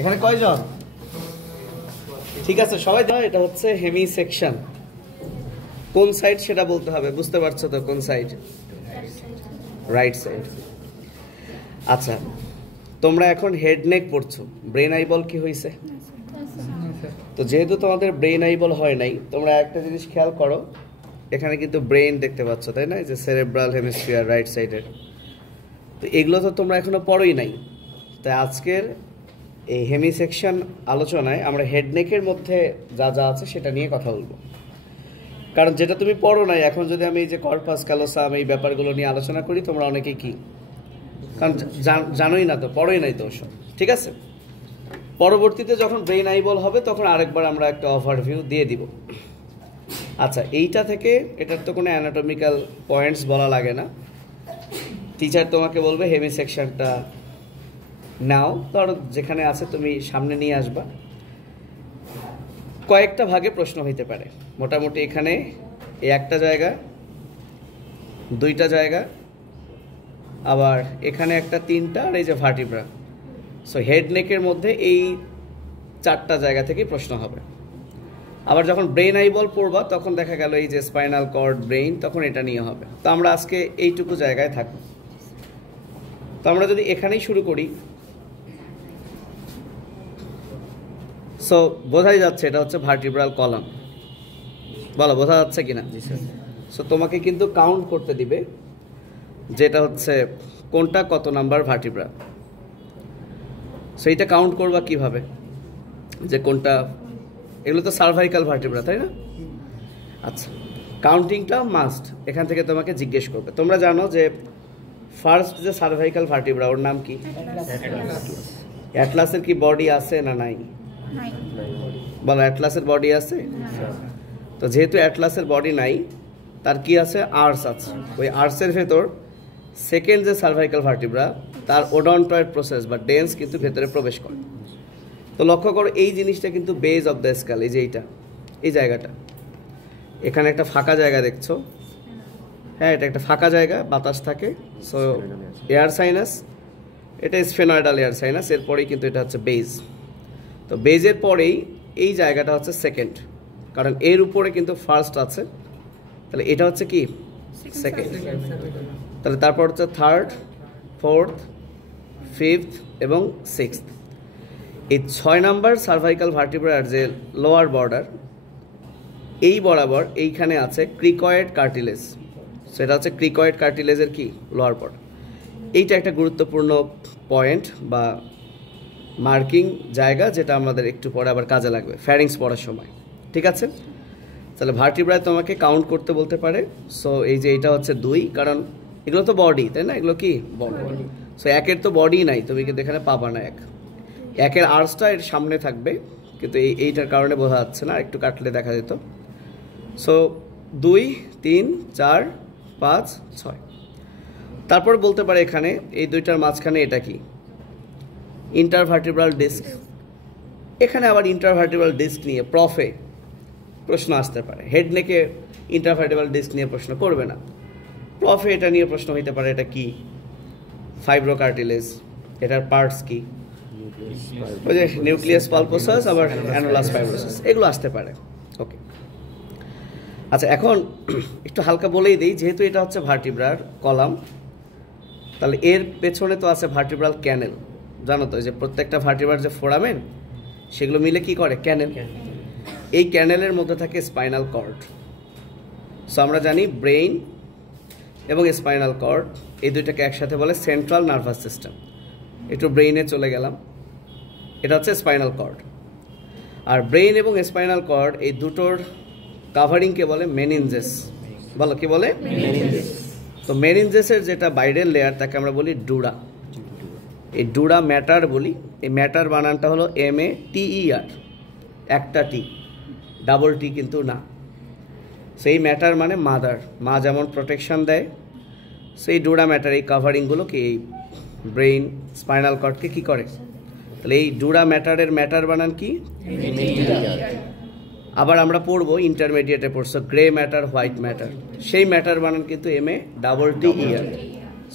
এখানে কয়জন? ঠিক আছে সবাই দাও। এটা হচ্ছে হেমি সেকশন। কোন সাইড সেটা বলতে হবে, বুঝতে পারছো তো? কোন সাইড? Right side. আচ্ছা, তোমরা এখন হেড নেক পড়ছো, ব্রেন আইবল কি হয়েছে? তো যেহেতু তোমাদের ব্রেন আইবল হয় নাই, তোমরা একটা জিনিস খেয়াল করো, এখানে কিন্তু ব্রেন দেখতে পাচ্ছ, তাই না? যে সেরেব্রাল হেমিস্ফিয়ার রাইট সাইডের। তো এগুলো তো তোমরা এখনো পড়োই নাই। তাই আজকের এই হেমি সেকশন আলোচনায় আমরা হেড নেকের মধ্যে যা যা আছে সেটা নিয়ে কথা বলবো। কারণ যেটা তুমি পড়ো নাই, এখন যদি আমি এই যে কর্পাস ক্যালোসাম এই ব্যাপারগুলো নিয়ে আলোচনা করি, তোমরা অনেকেই কি, কারণ জানোই না তো, পড়োই নাই তো ওসব। ঠিক আছে, পরবর্তীতে যখন ব্রেন আইবল হবে তখন আরেকবার আমরা একটা ওভারভিউ দিয়ে দিব। আচ্ছা, এইটা থেকে এটার তো কোনো অ্যানাটমিক্যাল পয়েন্টস বলা লাগে না। টিচার তোমাকে বলবে হেমি সেকশনটা নাও, ধরো যেখানে আছে তুমি সামনে নিয়ে আসবা। কয়েকটা ভাগে প্রশ্ন হইতে পারে, মোটামুটি এখানে এই একটা জায়গা, দুইটা জায়গা, আবার এখানে একটা, তিনটা, আর এই যে ভার্টিব্রা। সো হেড নেকের মধ্যে এই চারটা জায়গা থেকেই প্রশ্ন হবে। আবার যখন ব্রেন আইবল পড়বা তখন দেখা গেল এই যে স্পাইনাল কর্ড, ব্রেইন, তখন এটা নিয়ে হবে। তো আমরা আজকে এইটুকু জায়গায় থাকবো। তো আমরা যদি এখানেই শুরু করি, সো বোঝাই যাচ্ছে এটা হচ্ছে ভার্টিব্রাল কলাম। বলো বোঝা যাচ্ছে কিনা? সো তোমাকে কিন্তু কাউন্ট করতে দিবে, যেটা হচ্ছে কোনটা কত নাম্বার ভার্টিব্রা। সো এইটা কাউন্ট করবা কিভাবে, যে কোনটা, এগুলো তো সার্ভাইকাল ভার্টিব্রা, তাই না? আচ্ছা, কাউন্টিংটা মাস্ট। এখান থেকে তোমাকে জিজ্ঞেস করবে। তোমরা জানো যে ফার্স্ট যে সার্ভাইকাল ভার্টিব্রা, ওর নাম কি? অ্যাটলাসের কি বডি আছে না নাই? বলো, অ্যাটলাসের বডি আছে? তো যেহেতু অ্যাটলাসের বডি নাই, তার কি আছে? আর্স আছে। ওই আর্সের ভেতর সেকেন্ড যে সার্ভাইকাল ভার্টিব্রা, তার ওডন্টয়েড প্রসেস বা ডেন্স কিন্তু ভেতরে প্রবেশ করে। তো লক্ষ্য করো, এই জিনিসটা কিন্তু বেজ অফ দ্য স্কাল। এই যে এইটা, এই জায়গাটা, এখানে একটা ফাঁকা জায়গা দেখছো? হ্যাঁ, এটা একটা ফাঁকা জায়গা, বাতাস থাকে। সো এয়ার সাইনাস, এটা স্ফেনয়েডাল এয়ার সাইনাস। এরপরেই কিন্তু এটা হচ্ছে বেজ। তো বেজের পরেই এই জায়গাটা হচ্ছে সেকেন্ড, কারণ এর উপরে কিন্তু ফার্স্ট আছে। তাহলে এটা হচ্ছে কি? সেকেন্ড। তাহলে তারপর হচ্ছে থার্ড, ফোর্থ, ফিফথ এবং সিক্সথ। এই 6 নাম্বার সার্ভাইকাল ভার্টিব্রার যে লোয়ার বর্ডার, এই বরাবর এইখানে আছে ক্রিকয়েড কার্টিলেজ। সেটা হচ্ছে ক্রিকয়েড কার্টিলেজের কি? Lower border. এইটা একটা গুরুত্বপূর্ণ পয়েন্ট বা মার্কিং জায়গা, যেটা আমাদের একটু পরে আবার কাজে লাগবে ফ্যারিংস পড়ার সময়। ঠিক আছে, তাহলে ভার্টিব্রায় তোমাকে কাউন্ট করতে বলতে পারে। সো এই যে এটা হচ্ছে 2, কারণ এগুলো তো বডি, তাই না? এগুলো কি বডি। সো একের তো বডি নাই, তুমি কিন্তু এখানে পাবা না। একের আর্সটা এর সামনে থাকবে, কিন্তু এইটার কারণে বোঝা যাচ্ছে না, একটু কাটলে দেখা যেত। সো 2, 3, 4, 5, 6। তারপর বলতে পারে এখানে এই দুইটার মাঝখানে এটা কি? Intervertebral disk. এখানে আবার ইন্টারভার্টিব্রাল ডিস্ক নিয়ে প্রফে প্রশ্ন আসতে পারে। হেড নেকে ইন্টারভার্টিব্রাল ডিস্ক নিয়ে প্রশ্ন করবে না, প্রফে এটা নিয়ে প্রশ্ন হইতে পারে। এটা কি? ফাইব্রোকার্টিলেজ। এটার পার্টস কি? ওই যে নিউক্লিয়াস পালপোসাস, আবার অ্যানোলাস ফাইব্রোসাস, এগুলো আসতে পারে। ওকে, আচ্ছা, এখন একটু হালকা বলেই দিই, যেহেতু এটা হচ্ছে ভার্টিব্রার কলাম, তাহলে এর পেছনে তো আছে ভার্টিব্রাল ক্যানেল। জানো তো যে প্রত্যেকটা ভার্টিব্রার যে ফোরামেন, সেগুলো মিলে কি করে? ক্যানেল। এই ক্যানেলের মধ্যে থাকে স্পাইনাল কর্ড। সো আমরা জানি ব্রেইন এবং স্পাইনাল কর্ড, এই দুইটাকে একসাথে বলে সেন্ট্রাল নার্ভাস সিস্টেম। একটু ব্রেইনে চলে গেলাম, এটা হচ্ছে স্পাইনাল কর্ড। আর ব্রেইন এবং স্পাইনাল কর্ড এই দুটোর কাভারিংকে বলে মেনিনজেস। বলো কি বলে? তো মেনিনজেসের যেটা বাইরের লেয়ার, তাকে আমরা বলি ডুরা। এই ডুরা ম্যাটার বলি। এই ম্যাটার বানানটা হলো MATER, একটা টি, ডাবল টি কিন্তু না। সেই ম্যাটার মানে মাদার, মা যেমন প্রোটেকশন দেয়, সেই ডুরা ম্যাটার, এই কাভারিংগুলো কি এই ব্রেইন স্পাইনাল কর্ডকে কি করে? তাহলে এই ডুরা ম্যাটারের ম্যাটার বানান কি? আবার আমরা পড়বো, ইন্টারমিডিয়েটে পড়ছো গ্রে ম্যাটার, হোয়াইট ম্যাটার। সেই ম্যাটার বানান কিন্তু MATTER।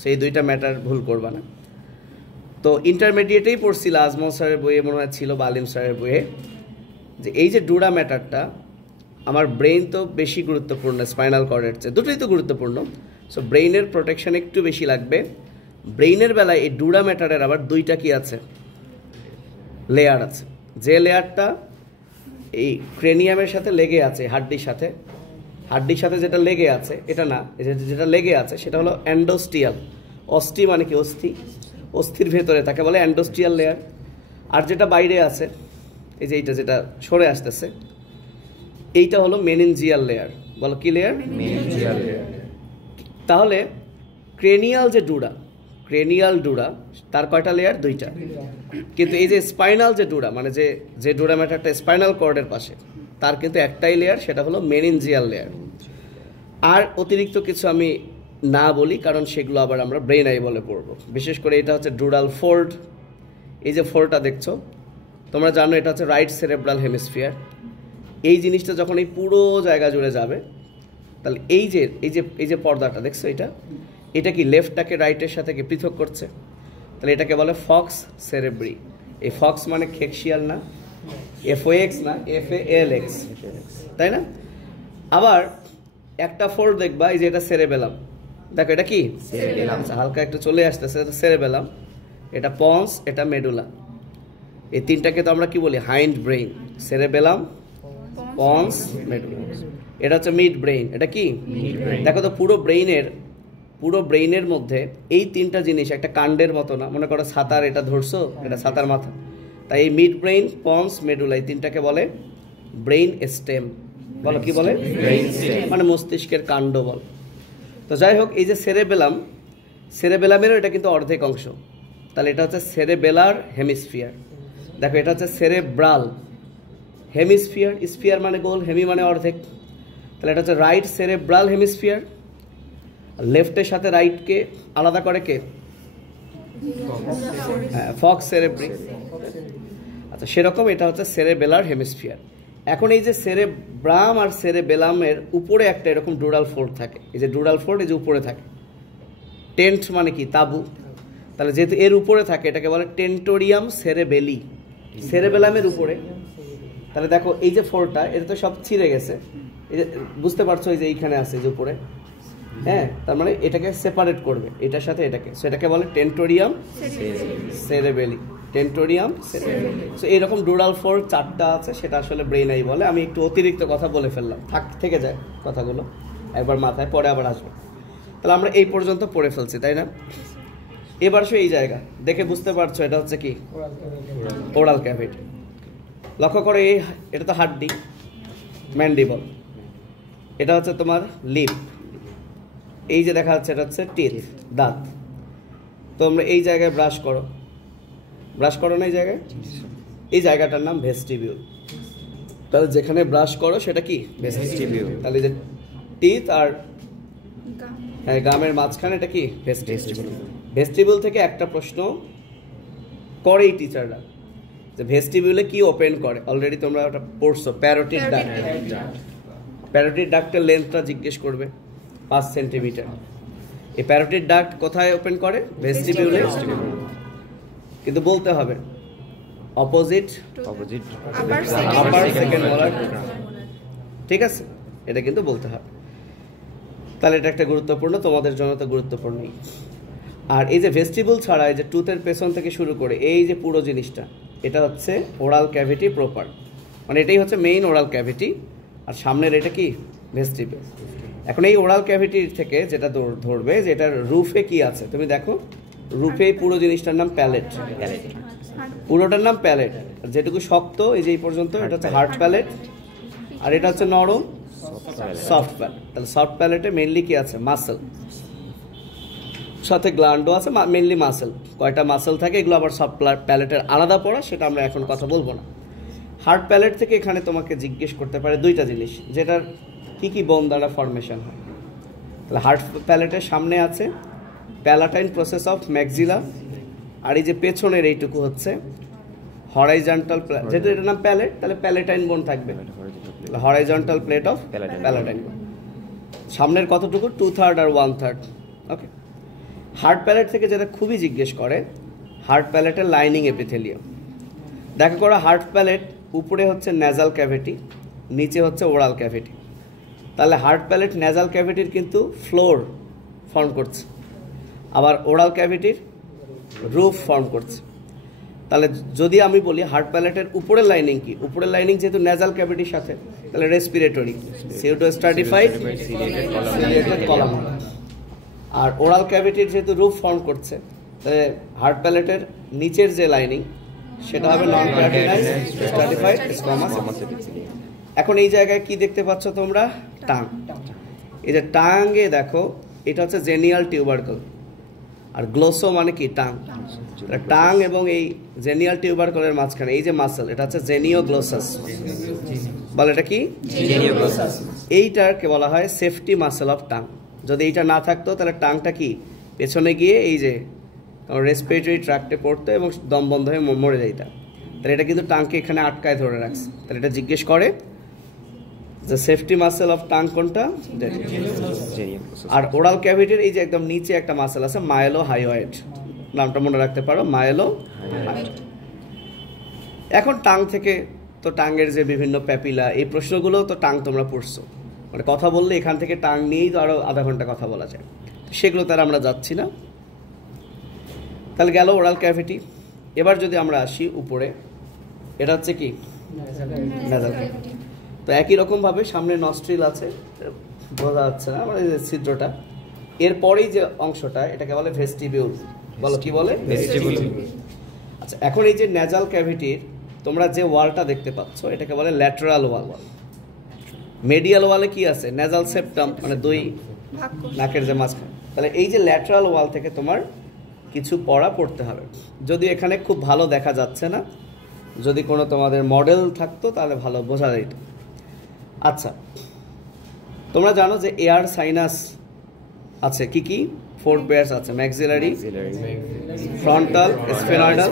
সেই দুইটা ম্যাটার ভুল করবা না। তো ইন্টারমিডিয়েটেই পড়ছিল, আজমল স্যারের বইয়ে মনে হয় ছিল বা আলিম স্যারের বইয়ে, যে এই যে ডুরা ম্যাটারটা, আমার ব্রেইন তো বেশি গুরুত্বপূর্ণ স্পাইনাল কর্ডের চেয়ে, দুটোই তো গুরুত্বপূর্ণ। সো ব্রেইনের প্রোটেকশন একটু বেশি লাগবে। ব্রেইনের বেলায় এই ডুরা ম্যাটারের আবার দুইটা কি আছে, লেয়ার আছে। যে লেয়ারটা এই ক্রেনিয়ামের সাথে লেগে আছে, হাড্ডির সাথে যেটা লেগে আছে, এটা না, যেটা লেগে আছে সেটা হলো অ্যান্ডোস্টিয়াল। অস্থি মানে কি, অস্থির ভেতরে তাকে বলে অ্যান্ডোস্টিয়াল লেয়ার। আর যেটা বাইরে আছে, এই যে এইটা যেটা সরে আসতেছে, এইটা হলো মেনিনজিয়াল লেয়ার। বলো কি লেয়ার? Meningeal layer. তাহলে ক্রেনিয়াল ডুরা তার কয়টা লেয়ার? দুইটা। কিন্তু এই যে স্পাইনাল যে ডুরা, মানে যে ডুরা ম্যাটারটা স্পাইনাল কর্ডের পাশে, তার কিন্তু একটাই লেয়ার, সেটা হলো মেনিনজিয়াল লেয়ার। আর অতিরিক্ত কিছু আমি না বলি, কারণ সেগুলো আবার আমরা ব্রেন আই বলে পড়বো। বিশেষ করে এটা হচ্ছে ডুরাল ফোল্ড। এই যে ফোল্ডটা দেখছো, তোমরা জানো এটা হচ্ছে রাইট সেরেব্রাল হেমিস্ফিয়ার। এই জিনিসটা যখন এই পুরো জায়গা জুড়ে যাবে, তাহলে এই যে পর্দাটা দেখছো, এটা কি লেফটটাকে রাইটের সাথে কি পৃথক করছে? তাহলে এটাকে বলে ফক্স সেরেব্রি। এই ফক্স মানে খেকশিয়াল না, FOX না, FALX, তাই না? আবার একটা ফোল্ড দেখবা, এই যে এটা সেরেবেলাম, দেখো এটা কি হালকা একটু চলে আসতেছে, এটা সেরেবেলাম, এটা পন্স, এটা মেডুলা। এই তিনটাকে তো আমরা কি বলি? Hind brain. Cerebellum, pons, medulla. এটা হচ্ছে মিড ব্রেইন। এটা কি? দেখো তো পুরো ব্রেইনের মধ্যে এই তিনটা জিনিস একটা কাণ্ডের মতো না, মনে করো ছাতার এটা ধরছো, এটা ছাতার মাথা, তাই এই মিড ব্রেইন, পন্স, মেডুলা এই তিনটাকে বলে ব্রেইন স্টেম। বলো কি বলে? মানে মস্তিষ্কের কাণ্ড বল। তো যাই হোক, এই যে সেরেবেলামেরও এটা কিন্তু অর্ধেক অংশ। তাহলে এটা হচ্ছে সেরেবেলার হেমিস্ফিয়ার। দেখো এটা হচ্ছে সেরেব্রাল হেমিস্ফিয়ার। স্ফিয়ার মানে গোল, হেমি মানে অর্ধেক। তাহলে এটা হচ্ছে রাইট সেরেব্রাল হেমিস্ফিয়ার। লেফটের সাথে রাইটকে আলাদা করে কে? ফক্স সেরেব্রি। আচ্ছা, সেরকম এটা হচ্ছে সেরেবেলার হেমিস্ফিয়ার। এখন এই যে সেরেব্রাম আর সেরেবেলামের উপরে একটা এরকম ডুরাল ফোল্ড থাকে। এই যে ডুরাল ফোল্ড এই যে উপরে থাকে, টেন্ট মানে কি? তাবু। তাহলে যেহেতু এর উপরে থাকে, এটাকে বলে টেন্টোরিয়াম সেরেবেলি, সেরেবেলামের উপরে। তাহলে দেখো এই যে ফোল্ডটা, এটা তো সব ছিঁড়ে গেছে, এই যে বুঝতে পারছো, এই যে এইখানে আছে যে উপরে, হ্যাঁ, তার মানে এটাকে সেপারেট করবে এটার সাথে এটাকে, সেটাকে বলে টেন্টোরিয়াম সেরেবেলি। টেন্টোরিয়াম সেরেবেলি। সো এরকম ডুরাল ফোল্ড 4টা আছে, সেটা আসলে ব্রেইন আই বলে। আমি একটু অতিরিক্ত কথা বলে ফেললাম, থেকে যায় কথাগুলো একবার মাথায়, পরে আবার আসবে। তাহলে আমরা এই পর্যন্ত পড়ে ফেলছি, তাই না? এবার এই জায়গা দেখে বুঝতে পারছো এটা হচ্ছে কি? Oral cavity. লক্ষ্য করে, এটা তো হাড্ডি, ম্যান্ডিবল। এটা হচ্ছে তোমার লিপ। এই যে দেখা যাচ্ছে, এটা হচ্ছে টিথ, দাঁত। তো আমরা এই জায়গায় ব্রাশ করো না, এই জায়গাটার নাম ভেস্টিবিউল। তাহলে যেখানে ব্রাশ করো সেটা কি? ভেস্টিবিউল। তাহলে যে টিথ আর গামের মাঝখানে এটা কি? ভেস্টিবিউল। ভেস্টিবিউল থেকে একটা প্রশ্ন করে এই টিচাররা, যে ভেস্টিবিউলে কি ওপেন করে। অলরেডি তোমরা ওটা পড়ছো, প্যারোটিড ডাক্ট। প্যারোটিড ডাক্টের লেন্থটা জিজ্ঞেস করবে 5 সেন্টিমিটার। এই প্যারোটিড ডাক্ট কোথায় ওপেন করে? ভেস্টিবিউলে। কিন্তু বলতে হবে অপোজিট আপার সেকেন্ড মোলার, ঠিক আছে? এটা কিন্তু বলতে হবে। তাহলে এটা একটা গুরুত্বপূর্ণ, তোমাদের জন্য তো গুরুত্বপূর্ণই। আর এই যে ভেস্টিবিউল ছাড়া এই যে টুথের পেছন থেকে শুরু করে এই যে পুরো জিনিসটা, এটা হচ্ছে ওরাল ক্যাভিটি প্রপার। মানে এটাই হচ্ছে মেইন ওরাল ক্যাভিটি, আর সামনের এটা কি? ভেস্টিবিউল। এখন এই ওরাল ক্যাভিটির থেকে যেটা ধরবে যে এটার রুফে কি আছে, তুমি দেখো রুফে পুরো জিনিসটার নাম প্যালেট। পুরোটার নাম প্যালেট। যেটুকু শক্ত এই যে এই পর্যন্ত, এটা হচ্ছে হার্ড প্যালেট, আর এটা হচ্ছে নরম সফট প্যালেট। তাহলে সফট প্যালেটে মেইনলি কি আছে? মাসেল, সাথে গ্ল্যান্ডও আছে, মেইনলি মাসেল। কয়টা মাসেল থাকে এগুলো আবার সফট প্যালেটের আলাদা পড়া, সেটা আমরা এখন কথা বলবো না। হার্ড প্যালেট থেকে এখানে তোমাকে জিজ্ঞেস করতে পারে দুইটা জিনিস, যেটার কি কি বোন দ্বারা ফর্মেশন হয়। তাহলে হার্ড প্যালেটের সামনে আছে প্যালাটাইন প্রসেস অফ ম্যাক্সিলা, আর এই যে পেছনের এইটুকু হচ্ছে হরাইজন্টাল। যেহেতু এটার নাম প্যালেট, তাহলে প্যালেটাইন বোন থাকবে, হরাইজন্টাল প্লেট অফ প্যালাটাইন বোন। সামনের কতটুকু? 2/3 আর 1/3। ওকে। হার্ড প্যালেট থেকে যেটা খুবই জিজ্ঞেস করে, হার্ড প্যালেটের লাইনিং এপিথেলিয়াম। দেখা করো হার্ড প্যালেট উপরে হচ্ছে ন্যাজাল ক্যাভিটি, নিচে হচ্ছে ওরাল ক্যাভিটি। তাহলে হার্ড প্যালেট ন্যাজাল ক্যাভিটির কিন্তু ফ্লোর ফর্ম করছে, আবার ওরাল ক্যাভিটির রুফ ফর্ম করছে। তাহলে যদি আমি বলি হার্ড প্যালেটের উপরের লাইনিং কি, উপরের লাইনিং যেহেতু ন্যাজাল ক্যাভিটির সাথে, তাহলে respiratory pseudostratified ciliated column. আর ওরাল ক্যাভিটির যেহেতু রুফ ফর্ম করছে, তাহলে হার্ড প্যালেটের নিচের যে লাইনিং সেটা হবে নন কেরাটিনাইজড স্ট্রাটিফাইড স্কোয়ামাস। এখন এই জায়গায় কি দেখতে পাচ্ছ তোমরা? টাং। এই যে টাঙ্গে দেখো, এটা হচ্ছে জেনিয়াল টিউবারকল, আর গ্লোসো মানে কি টাং। টাং এবং এই জেনিয়াল টিউবারকলের মাঝখানে এই যে মাসল, এটা হচ্ছে জেনিওগ্লোসাস। বলে এটা কি? জেনিওগ্লোসাস। এইটাকে বলা হয় সেফটি মাসল অফ টাং। যদি এইটা না থাকতো তাহলে টাংটা কি পেছনে গিয়ে এই যে রেসপিরেটরি ট্র্যাক্টে পড়তো এবং দম বন্ধ হয়ে মরে যাইতাম। তাহলে এটা কিন্তু টাংকে এখানে আটকায় ধরে রাখছে। তাহলে এটা জিজ্ঞেস করে যে সেফটি মাসেল অফ টাং কোনটা? আর ওরাল ক্যাভিটির এই যে একদম নিচে একটা মাসেল আছে মাইলো হাইওয়েড, নামটা মনে রাখতে পারো, মাইলো হাইওয়েড। এখন টাং থেকে তো টাঙ্গের যে বিভিন্ন প্যাপিলা, এই প্রশ্নগুলো তো টাং তোমরা পড়ছো, মানে কথা বললে এখান থেকে টাং নিয়েই তো আরো আধা ঘন্টা কথা বলা যায়, সেগুলো তার আমরা যাচ্ছি না। তাহলে গেল ওরাল ক্যাভিটি। এবার যদি আমরা আসি উপরে, এটা হচ্ছে কি ন্যাজাল ক্যাভিটি। তো একই রকমভাবে সামনে নস্ট্রিল আছে, বোঝা যাচ্ছে না মানে ছিদ্রটা, এরপরেই যে অংশটা এটাকে বলে ভেস্টিবিউল। বলো কি বলে? ভেস্টিবিউল। আচ্ছা, এখন এই যে ন্যাজাল ক্যাভিটির তোমরা যে ওয়ালটা দেখতে পাচ্ছ এটাকে বলে ল্যাটারাল ওয়াল। মেডিয়াল ওয়ালে কি আছে? ন্যাজাল সেপ্টাম, মানে দুই নাকের যে মাঝখানে। তাহলে এই যে ল্যাটারাল ওয়াল থেকে তোমার কিছু পড়তে হবে। যদি এখানে খুব ভালো দেখা যাচ্ছে না, যদি কোনো তোমাদের মডেল থাকতো তাহলে ভালো বোঝা যেত। আচ্ছা, তোমরা জানো যে এয়ার সাইনাস আছে কি কি? 4 পেয়ার্স আছে, ম্যাক্সিলারি, ফ্রন্টাল, স্ফেনয়েডাল।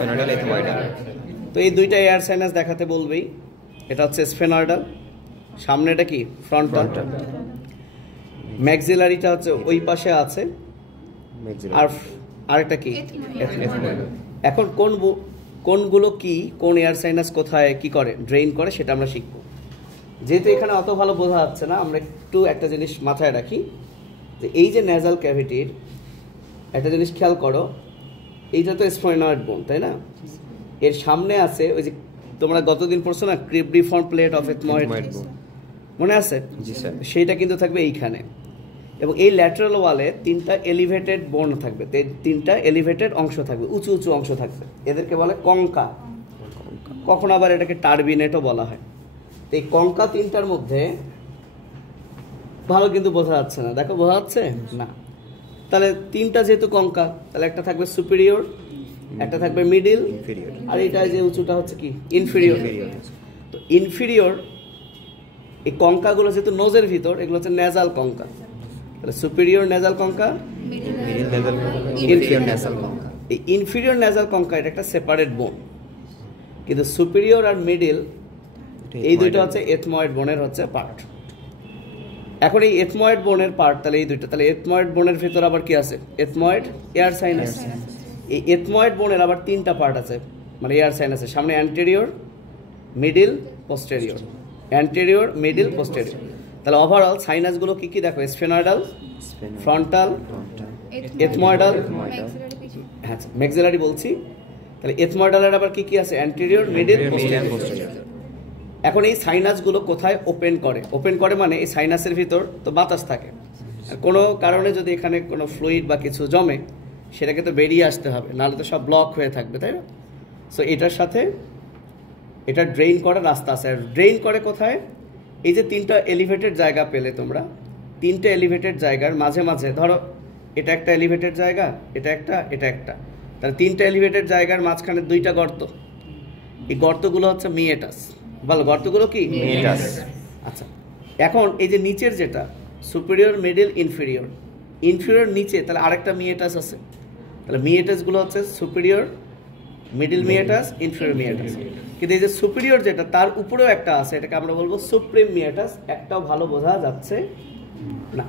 তো এই দুইটা এয়ার সাইনাস দেখাতে বলবেই। এটা হচ্ছে স্ফেনয়েডাল, সামনে এটা কি ফ্রন্টাল। ম্যাক্সিলারিটা হচ্ছে ওই পাশে আছে, আর আরেকটা কি এথময়েডাল। এখন কোনগুলো কি, কোন এয়ার সাইনাস কোথায় কি করে, ড্রেইন করে, সেটা আমরা শিখব। যেহেতু এখানে অত ভালো বোঝা যাচ্ছে না, আমরা একটু একটা জিনিস মাথায় রাখি যে এই যে ন্যাজাল ক্যাভিটির একটা জিনিস খেয়াল করো, এইটা তো স্ফেনয়েড বোন, তাই না? এর সামনে আছে ওই যে তোমরা গতদিন পড়ছো না, ক্রিপ্রিফর্ম প্লেট অফ এথময়েড, মনে আছে? সেইটা কিন্তু থাকবে এইখানে। এবং এই ল্যাটারাল ওয়ালে 3টা এলিভেটেড বোন থাকবে, 3টা এলিভেটেড অংশ থাকবে, উঁচু উঁচু অংশ থাকবে, এদেরকে বলে কঙ্কা। কখন আবার এটাকে টার্বিনেটও বলা হয়। তো এই কঙ্কা 3টার মধ্যে ভালো কিন্তু বোঝা যাচ্ছে না, দেখো বোঝা যাচ্ছে না? তাহলে 3টা যেহেতু কঙ্কা, তাহলে একটা থাকবে সুপিরিয়র, একটা থাকবে মিডিল, আর এটা যে উঁচুটা হচ্ছে কি ইনফিরিয়র। তো ইনফিরিয়র এই কঙ্কাগুলো যেহেতু নোজের ভিতর, এগুলো হচ্ছে ন্যাজাল কঙ্কা। তাহলে সুপিরিয়র ন্যাজাল কঙ্কা, ইনফিরিয়র ন্যাজাল কঙ্কা। এই ইনফিরিয়র ন্যাজাল কঙ্কা এটা একটা সেপারেট বোন, কিন্তু সুপিরিয়র আর মিডিল এই দুইটা হচ্ছে এথময়েড বোনের হচ্ছে পার্ট। এখন এই এথময়েড বোনের পার্ট তাহলে এই দুইটা, তাহলে এথময়েড বোনের ভিতর আবার কি আছে? Ethmoid air sinus. এই এথময়েড বোনের আবার 3টা পার্ট আছে, মানে এয়ার সাইনাসের সামনে anterior, middle, posterior, anterior, middle, posterior. তাহলে ওভারঅল সাইনাসগুলো কি কি দেখো? স্ফেনয়েডাল, ফ্রন্টাল, এথময়েডাল, হ্যাঁ ম্যাক্সিলারি বলছি। তাহলে এথময়েডালের আবার কি কি আছে? Anterior, middle, posterior. এখন এই সাইনাসগুলো কোথায় ওপেন করে? ওপেন করে মানে এই সাইনাসের ভিতর তো বাতাস থাকে, কোনো কারণে যদি এখানে কোনো ফ্লুইড বা কিছু জমে সেটাকে তো বেরিয়ে আসতে হবে, নাহলে তো সব ব্লক হয়ে থাকবে, তাই না? সো এটার সাথে এটা ড্রেইন করার রাস্তা আছে। আর ড্রেইন করে কোথায়? এই যে 3টা এলিভেটেড জায়গা পেলে তোমরা, 3টে এলিভেটেড জায়গার মাঝে মাঝে, ধরো এটা একটা এলিভেটেড জায়গা, এটা একটা, এটা একটা, তাহলে 3টা এলিভেটেড জায়গার মাঝখানে 2টা গর্ত। এই গর্তগুলো হচ্ছে মিয়েটাস। ভালো, গর্তগুলো কি মিয়েটাস। আচ্ছা, এখন এই যে নিচের যেটা সুপিরিয়র, মিডিল, ইনফিরিয়র, ইনফিরিয়র নিচে তাহলে আরেকটা মিয়েটাস আছে। তাহলে মিয়েটাসগুলো হচ্ছে সুপিরিয়র, মিডিল মিয়েটাস, ইনফিরিয়র মিয়েটাস। কিন্তু এই যে সুপিরিয়র যেটা তার উপরেও একটা আছে, এটাকে আমরা বলবো সুপ্রিম মিয়েটাস। একটাও ভালো বোঝা যাচ্ছে না,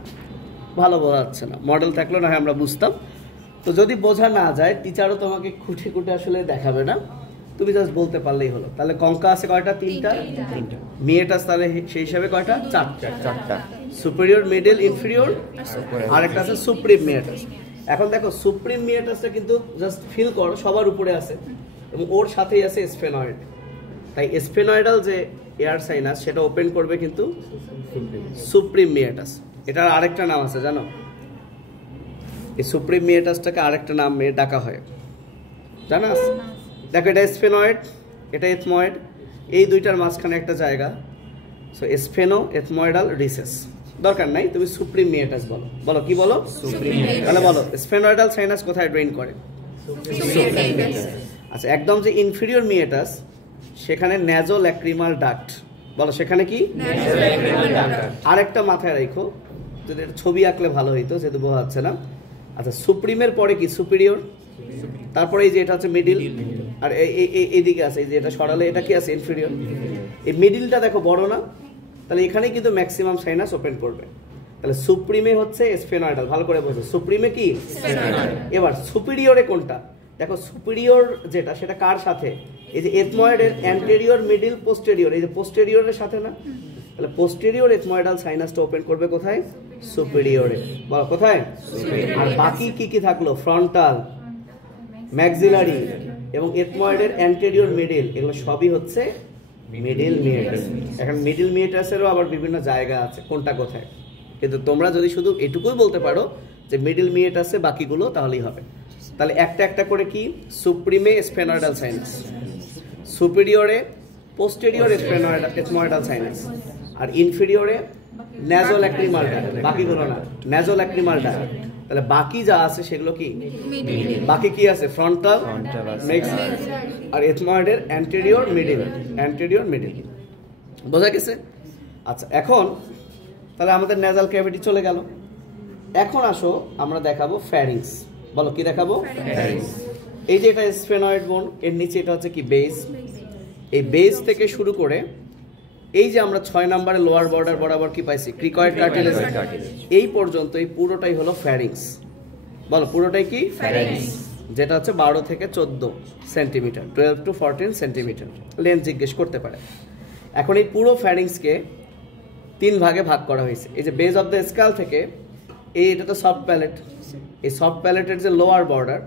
ভালো বোঝা যাচ্ছে না। মডেল থাকলেও না হয় আমরা বুঝতাম, তো যদি বোঝা না যায় টিচারও তোমাকে খুঁটে খুঁটে আসলে দেখাবে না, তুমি জাস্ট বলতে পারলেই হলো। তাহলে কঙ্কা আছে কয়টা? তিনটা। মিয়েটাস তাহলে সেই হিসাবে কয়টা? চারটা। সুপিরিয়র, মিডল, ইনফিরিয়র, আর একটা আছে সুপ্রিম মিয়েটাস। এখন দেখো সুপ্রিম মিয়েটাসটা কিন্তু জাস্ট ফিল করো সবার উপরে আছে এবং ওর সাথেই আছে স্ফেনয়েড। তাই স্ফেনয়েডাল যে এয়ার সাইনাস সেটা ওপেন করবে কিন্তু সুপ্রিম মিয়েটাস। এটার আরেকটা নাম আছে জানো? এই সুপ্রিম মিয়েটাসটাকে আরেকটা নাম ডাকা হয়, জানাস? দেখো এটা স্ফেনয়েড, এটা এথময়েড, এই দুইটার মাঝখানে একটা জায়গা। সো স্ফেনো এথময়েডাল রিসেস, দরকার নাই, তুমি সুপ্রিম মিয়েটাস বলো। বলো কি বলো? সুপ্রিম। তাহলে বলো স্ফেনয়েডাল সাইনাস কোথায় ড্রেন করে? আচ্ছা, একদম যে ইনফিরিয়র মিয়েটাস সেখানে ন্যাজো ল্যাক্রিমাল ডাক্ট। বলো সেখানে কি? আরেকটা মাথায় রাখো, যদি ছবি আঁকলে ভালো হইতো, যেহেতু বোঝা যাচ্ছে না। আচ্ছা, সুপ্রিমের পরে কি? সুপিরিয়র। তারপরে এই যে এটা হচ্ছে মিডিল, আর এইদিকে আছে এই যে এটা সরালে এটা কি আছে? ইনফিরিয়র। এই মিডিলটা দেখো বড় না? তাহলে এখানে কিন্তু ম্যাক্সিমাম সাইনাস ওপেন করবে। তাহলে সুপ্রিমে হচ্ছে স্ফেনয়েডাল, ভালো করে বোঝো। সুপ্রিমে কি? এবার সুপিরিয়রে কোনটা? দেখো সুপিরিয়র যেটা সেটা কার সাথে? এই যে এথময়েডের অ্যান্টেরিয়র, মিডিল, পোস্টেরিয়র, এই যে পোস্টেরিয়রের সাথে না? তাহলে পোস্টেরিয়র এথময়েডাল সাইনাসটা ওপেন করবে কোথায়? সুপিরিয়রে। বলো কোথায়? আর বাকি কি কি থাকলো? ফ্রন্টাল, ম্যাক্সিলারি এবং এথময়েডের অ্যান্টেরিয়র, মিডিল, এগুলো সবই হচ্ছে মিডিল মিয়েটাস। এখন মিডিল মিয়েটাসেরও আবার বিভিন্ন জায়গা আছে, কোনটা কোথায়। কিন্তু তোমরা যদি শুধু এটুকুই বলতে পারো যে মিডিল মিয়েটাসে বাকিগুলো, তাহলেই হবে। তাহলে একটা একটা করে কি? সুপ্রিমে স্ফেনয়েডাল সাইনাস, সুপিরিয়রে পোস্টেরিয়র এথময়েডাল সাইনাস, আর ইনফিরিয়রে ন্যাজোল্যাক্রিমাল ডাক্ট। বাকিগুলো না, ন্যাজোল্যাক্রিমাল ডাক্ট। তাহলে বাকি যা আছে সেগুলো কি? বাকি কি আছে? ফ্রন্টাল, ম্যাক্সিলারি, আর এথময়েডের অ্যান্টেরিয়র, মিডিল, অ্যান্টেরিয়র, মিডিল। বোঝা গেছে? আচ্ছা, এখন তাহলে আমাদের ন্যাজাল ক্যাভিটি চলে গেল। এখন আসো আমরা দেখাবো ফ্যারিংস। বলো কি দেখাবো? ফ্যারিংস। এই যে এটা স্ফেনয়েড বোন, এর নিচে এটা হচ্ছে কি? বেস। এই বেস থেকে শুরু করে এই যে আমরা 6 নম্বরে লোয়ার বর্ডার বরাবর কি পাইছি? Cricoid cartilage. এই পর্যন্ত এই পুরোটাই হলো ফ্যারিংস। বলো পুরোটাই কি? ফ্যারিংস, যেটা হচ্ছে 12 থেকে 14 সেন্টিমিটার, 12 to 14 সেন্টিমিটার লেন্থ জিজ্ঞেস করতে পারে। এখন এই পুরো ফ্যারিংসকে 3 ভাগে ভাগ করা হয়েছে। এই যে বেস অফ দ্য স্কাল থেকে এটা তো সফট প্যালেট, এই সফট প্যালেটের যে লোয়ার বর্ডার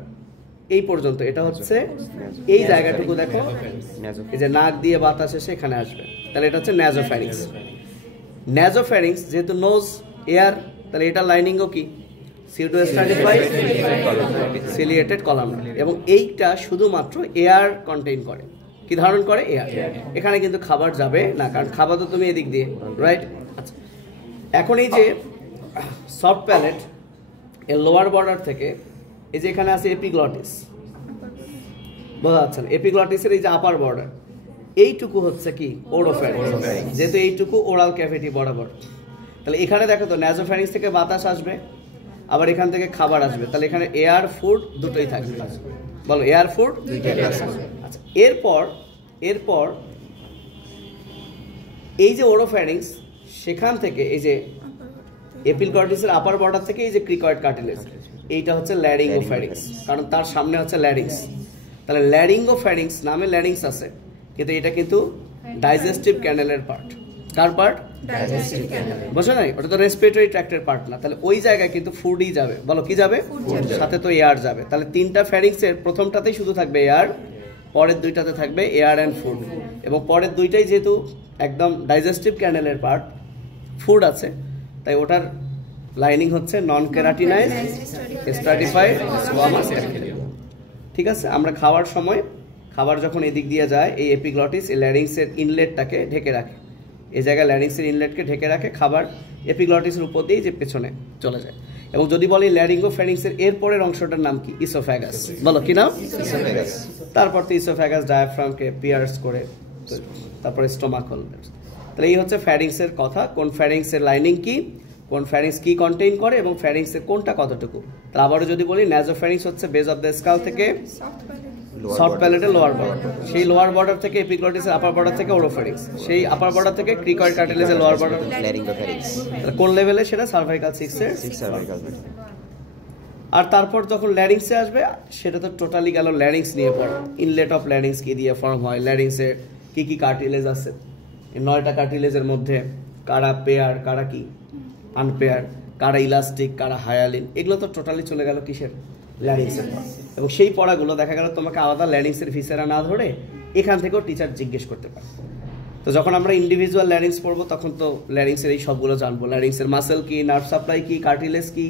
এই পর্যন্ত এটা হচ্ছে এই জায়গাটুকু দেখো, এই যে নাক দিয়ে বাতাস এসে এখানে আসবে, তাহলে এটা হচ্ছে ন্যাজোফ্যারিংস। ন্যাজোফ্যারিংস যেহেতু নোজ এয়ার, তাহলে এটা লাইনিংও কি? Pseudo stratified ciliated columnar. এবং এইটা শুধুমাত্র এয়ার কন্টেইন করে। কি ধারণ করে? এয়ার। এখানে কিন্তু খাবার যাবে না, কারণ খাবার তো তুমি এদিক দিয়ে, রাইট? আচ্ছা, এখন এই যে সফট প্যালেট এর লোয়ার বর্ডার থেকে এই যে এখানে আছে এপিগ্লটিস, বোঝা যাচ্ছে না? এপিগ্লটিসের এই যে আপার বর্ডার, এইটুকু হচ্ছে কি? ওরোফ্যারিংস। যেহেতু এইটুকু ওরাল ক্যাভিটি বরাবর, তাহলে এখানে দেখো তো ন্যাজোফ্যারিংস থেকে বাতাস আসবে, আবার এখান থেকে খাবার আসবে, তাহলে এখানে এয়ার ফুড দুটোই থাকবে। বলো এয়ার ফুড দুইটাই আছে। আচ্ছা, এরপর এই যে ওরোফ্যারিংস, সেখান থেকে এই যে এপিগ্লটিসের আপার বর্ডার থেকে এই যে ক্রিকয়েড কার্টিলেজ, এইটা হচ্ছে ল্যারিঙ্গোফ্যারিংস, কারণ তার সামনে হচ্ছে ল্যারিংস। তাহলে ল্যারিঙ্গোফ্যারিংস নামে ল্যারিংস আছে, কিন্তু এটা কিন্তু ডাইজেস্টিভ ক্যানেলের পার্ট। কার পার্ট? ডাইজেস্টিভ ক্যানেল। বুঝছো না? ওটা তো রেসপিরেটরি ট্র্যাক্টের পার্ট না। তাহলে ওই জায়গায় কিন্তু ফুডই যাবে। বলো কি যাবে? সাথে তো এয়ার যাবে। তাহলে 3টা ফ্যারিংসের প্রথমটাতেই শুধু থাকবে এয়ার, পরের 2টাতে থাকবে এয়ার অ্যান্ড ফুড, এবং পরের 2টাই যেহেতু একদম ডাইজেস্টিভ ক্যানেলের পার্ট, ফুড আছে, তাই ওটার লাইনিং হচ্ছে নন কেরাটিনাইজড স্ট্রাটিফাইড স্কোয়ামাস এপিথেলিয়াম। ঠিক আছে? আমরা খাওয়ার সময় খাবার যখন এদিক দিয়ে যায়, এই এপিগ্লটিস এই ল্যারিংসের ইনলেটটাকে ঢেকে রাখে। এই জায়গায় ল্যারিংসের ইনলেটকে ঢেকে রাখে, খাবার এপিগ্লটিসের উপর দিয়ে যে পেছনে চলে যায়। এবং যদি বলি ল্যারিঙ্গোফ্যারিংসের এর পরের অংশটার নাম কি? ইসোফ্যাগাস। বলো কি নাম? ইসোফ্যাগাস। তারপর তো ইসোফ্যাগাস ডায়াফ্রামকে পিয়ার্স করে তারপরে স্টোমাক হল। তাহলে এই হচ্ছে ফ্যারিংসের কথা। কোন ফ্যারিংসের লাইনিং কি, কোন ফ্যারিংস কি কন্টেইন করে, এবং ফ্যারিংসের কোনটা কতটুকু। তাহলে আবারও যদি বলি ন্যাজোফ্যারিংস হচ্ছে বেস অফ দ্য স্কাল থেকে সফট প্যালেটের লোয়ার বর্ডার, সেই লোয়ার বর্ডার থেকে এপিগ্লটিসের আপার বর্ডার থেকে ওরোফ্যারিংস, সেই আপার বর্ডার থেকে ক্রিকয়েড কার্টিলেজের লোয়ার বর্ডার ল্যারিঙ্গোফ্যারিংস। তাহলে কোন লেভেলে? সেটা সার্ভাইকাল 6 এর। আর তারপর যখন ল্যারিংসে আসবে সেটা তো টোটালি গেল ল্যারিংস নিয়ে পড়া। ইনলেট অফ ল্যারিংস কি দিয়ে ফর্ম হয়, ল্যারিংসে কি কি কার্টিলেজ আছে, এই 9টা কার্টিলেজের মধ্যে কারা পেয়ার, কারা কি আনপেয়ার, কারা ইলাস্টিক, কারা হায়ালিন, এগুলো তো টোটালি চলে গেল কিসের, ল্যারিংসের। এবং সেই পড়াগুলো দেখা গেল তোমাকে আলাদা ল্যারিংসের ভিসেরা না ধরে এখান থেকেও টিচার জিজ্ঞেস করতে পারে। তো যখন আমরা ইন্ডিভিজুয়াল ল্যারিংস পড়বো তখন তো ল্যারিংসের এই সবগুলো জানবো, ল্যারিংসের মাসেল কি, নার্ভ সাপ্লাই কি, কার্টিলেজ কি,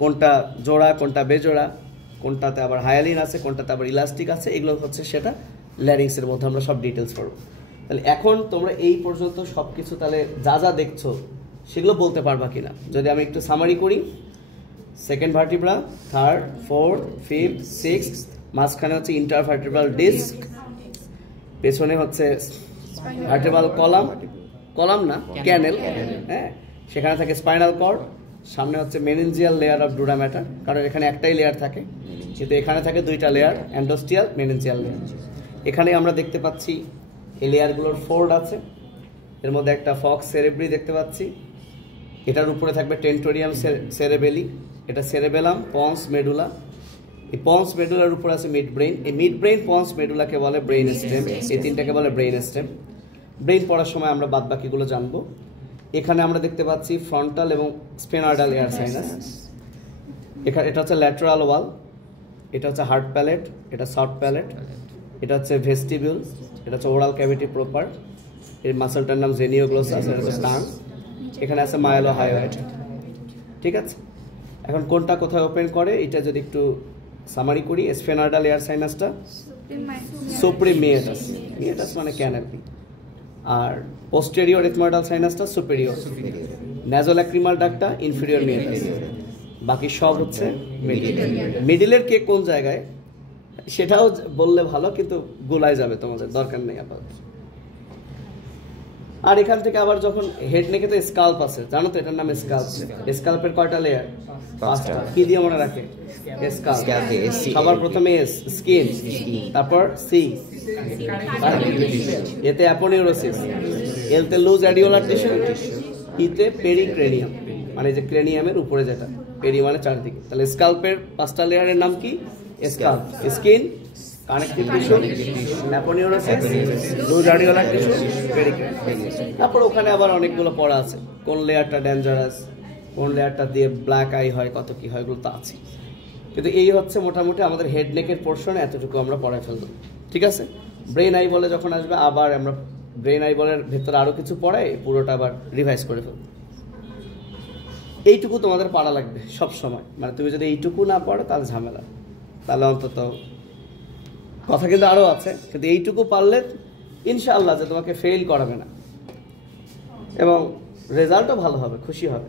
কোনটা জোড়া কোনটা বেজোড়া, কোনটাতে আবার হায়ালিন আছে, কোনটাতে আবার ইলাস্টিক আছে, এগুলো হচ্ছে সেটা ল্যারিংসের মধ্যে আমরা সব ডিটেলস পড়বো। তাহলে এখন তোমরা এই পর্যন্ত সব কিছু তাহলে যা যা দেখছো সেগুলো বলতে পারবা কিনা, যদি আমি একটু সামারি করি। Second vertebra, third, fourth, fifth, sixth, মাঝখানে হচ্ছে ইন্টারভার্টিব্রাল ডিস্ক, পেছনে হচ্ছে ভার্টিব্রাল কলাম, কলাম না ক্যানেল, হ্যাঁ, সেখানে থাকে স্পাইনাল কর্ড, সামনে হচ্ছে meningeal layer of dura matter, কারণ এখানে একটাই লেয়ার থাকে, কিন্তু এখানে থাকে দুইটা লেয়ার, অ্যান্ডোস্টিয়াল, মেনিনজিয়াল লেয়ার। এখানে আমরা দেখতে পাচ্ছি এই লেয়ারগুলোর ফোল্ড আছে, এর মধ্যে একটা ফক্স সেরেব্রি দেখতে পাচ্ছি, এটার উপরে থাকবে টেন্টোরিয়াম সেরেবেলি, এটা সেরেবেলাম, পন্স মেডুলা, এই পন্স মেডুলার উপর আছে মিড ব্রেইন, এই মিড ব্রেইন পন্স মেডুলাকে বলে ব্রেইন স্টেম, এই তিনটাকে বলে ব্রেইন স্টেম। ব্রেইন পড়ার সময় আমরা বাদ বাকিগুলো জানবো। এখানে আমরা দেখতে পাচ্ছি ফ্রন্টাল এবং স্পেনার্ডাল এয়ার সাইনাস, এখানে এটা হচ্ছে ল্যাটারাল ওয়াল, এটা হচ্ছে হার্ড প্যালেট, এটা সফট প্যালেট, এটা হচ্ছে ভেস্টিবিউল, এটা হচ্ছে ওরাল ক্যাভিটি প্রপার, এই মাসেলটার নাম জেনিওগ্লোসাস, এটা হচ্ছে টাং, এখানে আছে মাইলো হায়োয়েড। ঠিক আছে, এখন কোনটা কোথায় ওপেন করে এটা যদি একটু সামারি করি। স্পেনার্ডাল এয়ার সাইনাসটা সুপ্রিমিয়েটাস, মিয়েটাস মানে ক্যানাপি, আর পোস্টেরিয়র এথময়েডাল সাইনাসটা সুপেরিয়র, ন্যাজোল্যাক্রিমাল ডাক্টটা ইনফেরিয়র মিয়েটাস, বাকি সব হচ্ছে মিডিল। মিডিলের কে কোন জায়গায় সেটাও বললে ভালো, কিন্তু গোলায় যাবে, তোমাদের দরকার নেই আপাতত। আর এখান থেকে আবার যখন হেড নেকে তো স্কাল্প আছে, জানো তো এটার নাম স্কাল্প। স্কাল্পের কয়টা লেয়ার? 5টা। কি দিয়ে মনে রাখে? স্কাল্প। সবার প্রথমে এস স্কিন, তারপর সি এতে অ্যাপোনিউরোসিস, এলতে লুজ অ্যাডিওলার টিস্যু, ইতে পেরিক্রেনিয়াম মানে যে ক্রেনিয়ামের উপরে যেটা, পেরি মানে চারদিকে। তাহলে স্কাল্পের 5টা লেয়ারের নাম কি? Scalp, skin, connective tissue, aponeurosis, loose areolar tissue, pericranium. তারপর ওখানে আবার অনেকগুলো পড়া আছে, কোন লেয়ারটা ডেঞ্জারাস, কোন লেয়ারটা দিয়ে ব্ল্যাক আই হয়, কত কি হয়, এগুলো তো আছে। কিন্তু এই হচ্ছে মোটামুটি আমাদের হেড নেকের পোর্শন, এতটুকু আমরা পড়ায় ফেলবো। ঠিক আছে, ব্রেন আই বলে যখন আসবে আবার আমরা ব্রেন আই বলের ভেতরে আরও কিছু পড়াই, পুরোটা আবার রিভাইজ করে ফেলবো। এইটুকু তোমাদের পড়া লাগবে সব সময়, মানে তুমি যদি এইটুকু না পড়ো তাহলে ঝামেলা, তাহলে অন্তত কথা কিন্তু আরও আছে, কিন্তু এইটুকু পারলে ইনশাআল্লাহ যে তোমাকে ফেল করাবে না এবং রেজাল্টও ভালো হবে, খুশি হবে।